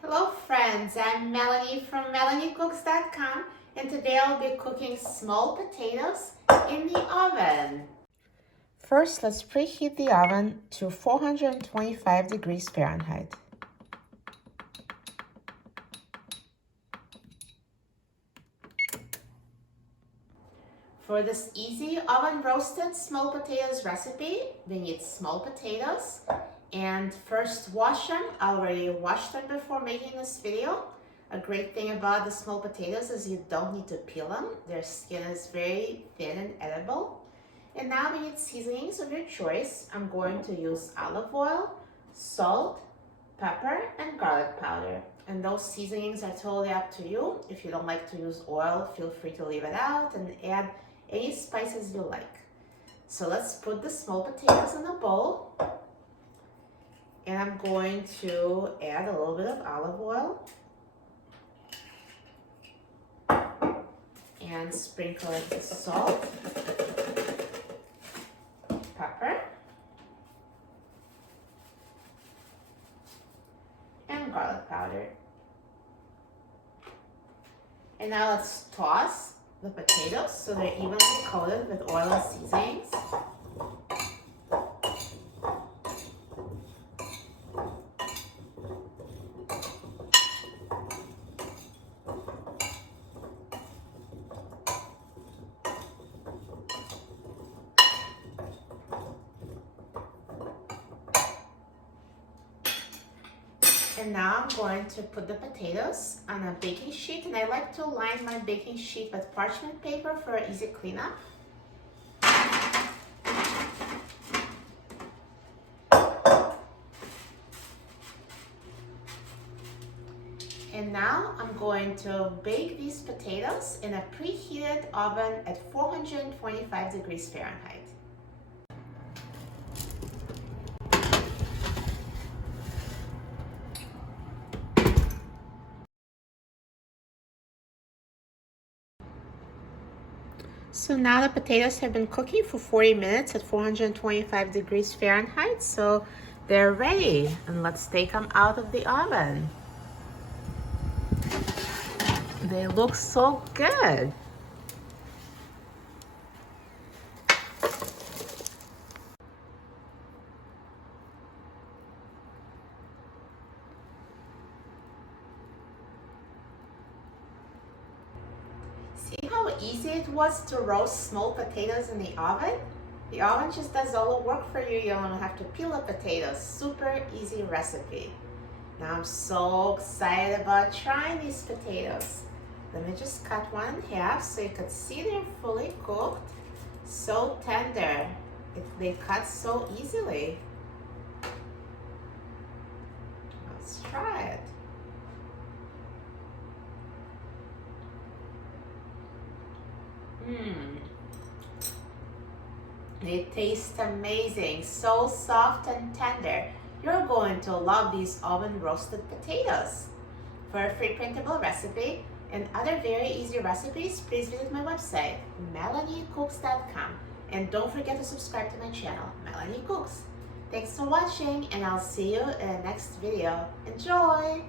Hello friends, I'm Melanie from MelanieCooks.com and today I'll be cooking small potatoes in the oven. First, let's preheat the oven to 425 degrees Fahrenheit. For this easy oven roasted small potatoes recipe, we need small potatoes. And first wash them. I already washed them before making this video. A great thing about the small potatoes is you don't need to peel them. Their skin is very thin and edible. And now we need seasonings of your choice. I'm going to use olive oil, salt, pepper, and garlic powder. And those seasonings are totally up to you. If you don't like to use oil, feel free to leave it out and add any spices you like. So let's put the small potatoes in a bowl. And I'm going to add a little bit of olive oil and sprinkle it with salt, pepper, and garlic powder. And now let's toss the potatoes so they're evenly coated with oil and seasonings. And now I'm going to put the potatoes on a baking sheet, and I like to line my baking sheet with parchment paper for easy cleanup. And now I'm going to bake these potatoes in a preheated oven at 425 degrees Fahrenheit. So now the potatoes have been cooking for 40 minutes at 425 degrees Fahrenheit, so they're ready. And let's take them out of the oven. They look so good. See how easy it was to roast small potatoes in the oven? The oven just does all the work for you. You don't have to peel the potatoes. Super easy recipe. Now I'm so excited about trying these potatoes. Let me just cut one in half so you can see they're fully cooked. So tender. They cut so easily. Let's try it. They taste amazing, so soft and tender. You're going to love these oven roasted potatoes. For a free printable recipe and other very easy recipes, please visit my website, MelanieCooks.com. And don't forget to subscribe to my channel, Melanie Cooks. Thanks for watching, and I'll see you in the next video. Enjoy!